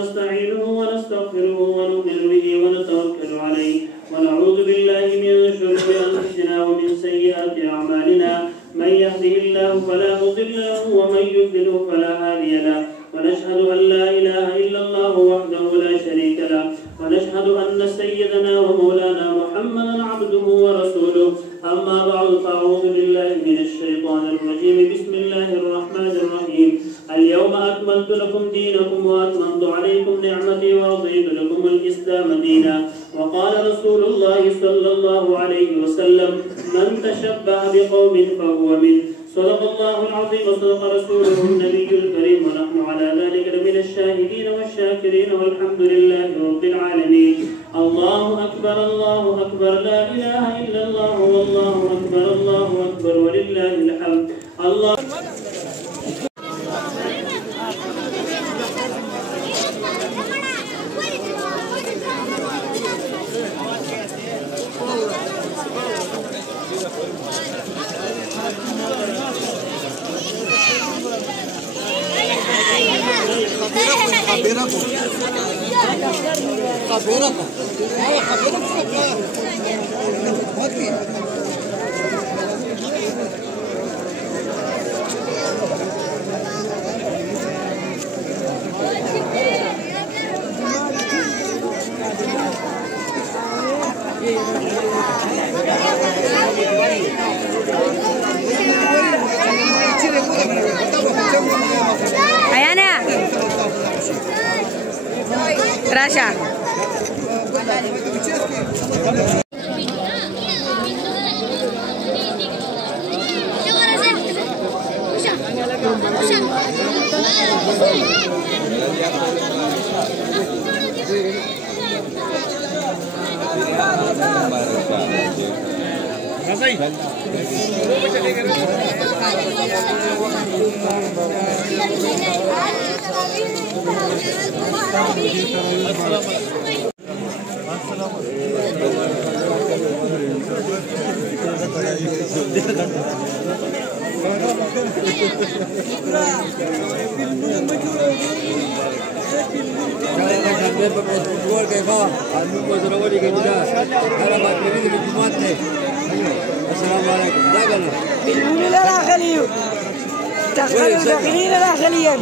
نستعينه ونستغفره ونؤمن به ونتوكل عليه ونعوذ بالله من شرور أنفسنا ومن سيئات أعمالنا. من يهده الله فلا مضل له ومن يضلل فلا هادي له، ونشهد أن لا إله إلا الله وحده لا شريك له، ونشهد أن سيدنا ومولانا محمدا عبده ورسوله. أما بعد، فأعوذ بالله من الشيطان الرجيم. بسم الله الرحمن الرحيم. اليوم أكملت لكم دينكم وأتممت عليكم نعمتي ورضيت لكم الإسلام دينا. وقال رسول الله صلى الله عليه وسلم: من تشبه بقوم فهو منه. صدق الله العظيم وصدق رسوله النبي الكريم، ونحن على ذلك من الشاهدين والشاكرين، والحمد لله رب العالمين. الله أكبر الله أكبر، لا إله إلا الله، والله أكبر الله أكبر، ولله الحمد. الله Ayana Rasha الداخليين